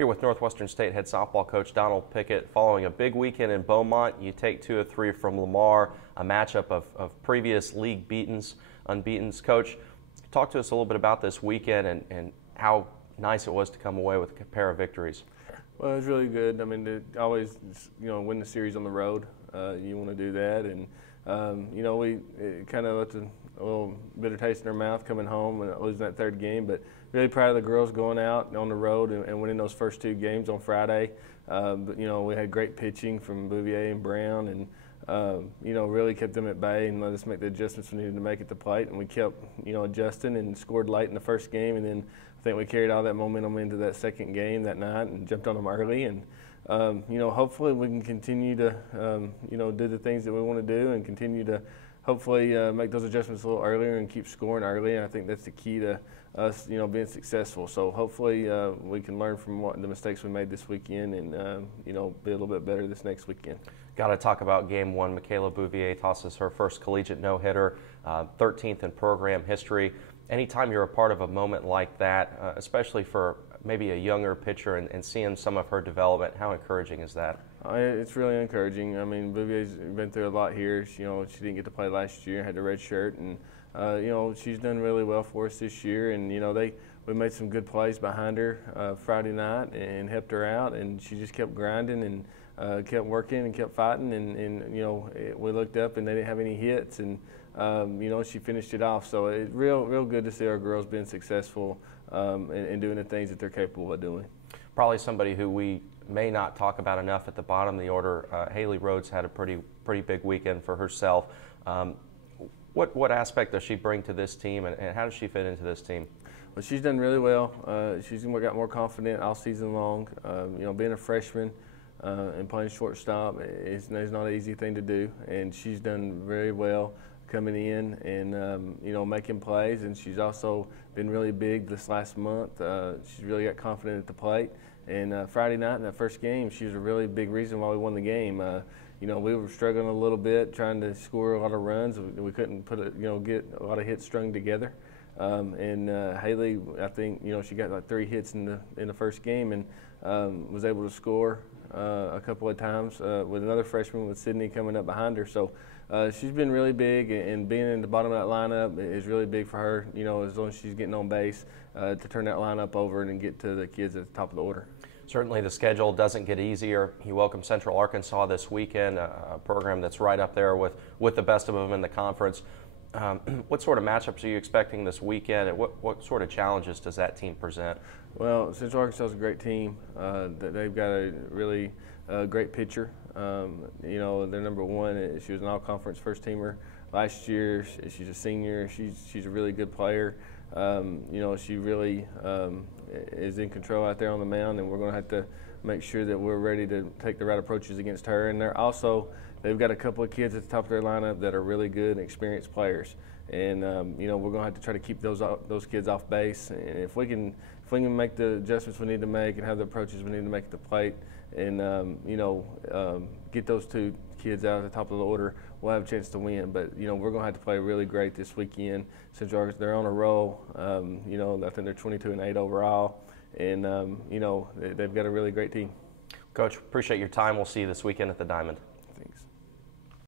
Here with Northwestern State head softball coach Donald Pickett. Following a big weekend in Beaumont, you take 2 of 3 from Lamar, a matchup of previous league unbeatens. Coach, talk to us a little bit about this weekend and how nice it was to come away with a pair of victories. Well, it was really good. I mean, to always, win the series on the road. You want to do that, and we kind of left a little bitter taste in our mouth coming home and losing that third game. But really proud of the girls going out on the road and winning those first 2 games on Friday. But we had great pitching from Bouvier and Brown, and really kept them at bay and let us make the adjustments we needed to make at the plate. And we kept adjusting and scored late in the first game, and then I think we carried all that momentum into that second game that night and jumped on them early. And hopefully we can continue to do the things that we want to do and continue to hopefully make those adjustments a little earlier and keep scoring early. And I think that's the key to us, being successful. So hopefully we can learn from the mistakes we made this weekend and be a little bit better this next weekend. Got to talk about Game 1. Michaela Bouvier tosses her first collegiate no-hitter, 13th in program history. Anytime you're a part of a moment like that, especially for maybe a younger pitcher and seeing some of her development, how encouraging is that? It's really encouraging. I mean, Bouvier's been through a lot here. She didn't get to play last year, had the red shirt, and she's done really well for us this year. And we made some good plays behind her Friday night and helped her out, and she just kept grinding and kept working and kept fighting. And we looked up and they didn't have any hits, and she finished it off. So it's real good to see our girls being successful and doing the things that they're capable of doing. Probably somebody who we may not talk about enough at the bottom of the order. Haley Rhodes had a pretty big weekend for herself. What aspect does she bring to this team, and how does she fit into this team? Well, she's done really well. She's got more confident all season long. Being a freshman and playing shortstop is not an easy thing to do, and she's done very well coming in and making plays. And she's also been really big this last month. She's really got confident at the plate. And Friday night in that first game, she was a really big reason why we won the game. We were struggling a little bit trying to score a lot of runs. We couldn't get a lot of hits strung together. Haley, I think she got like 3 hits in the first game and was able to score a couple of times with another freshman with Sydney coming up behind her. So she's been really big, and being in the bottom of that lineup is really big for her. As long as she's getting on base to turn that lineup over and get to the kids at the top of the order. Certainly the schedule doesn't get easier. You welcome Central Arkansas this weekend, a program that's right up there with the best of them in the conference. What sort of matchups are you expecting this weekend, and what sort of challenges does that team present? Well, Central Arkansas is a great team. They've got a really great pitcher. They're number 1. She was an all-conference first-teamer last year. She's a senior. She's a really good player. She really is in control out there on the mound, and we're going to have to make sure that we're ready to take the right approaches against her. And they've got a couple of kids at the top of their lineup that are really good and experienced players. And we're going to have to try to keep those kids off base. And if we can make the adjustments we need to make and have the approaches we need to make at the plate, and get those 2 kids out at the top of the order, we'll have a chance to win. But we're going to have to play really great this weekend. Central Arkansas, they're on a roll. I think they're 22-8 overall, and they've got a really great team. Coach, appreciate your time. We'll see you this weekend at the Diamond.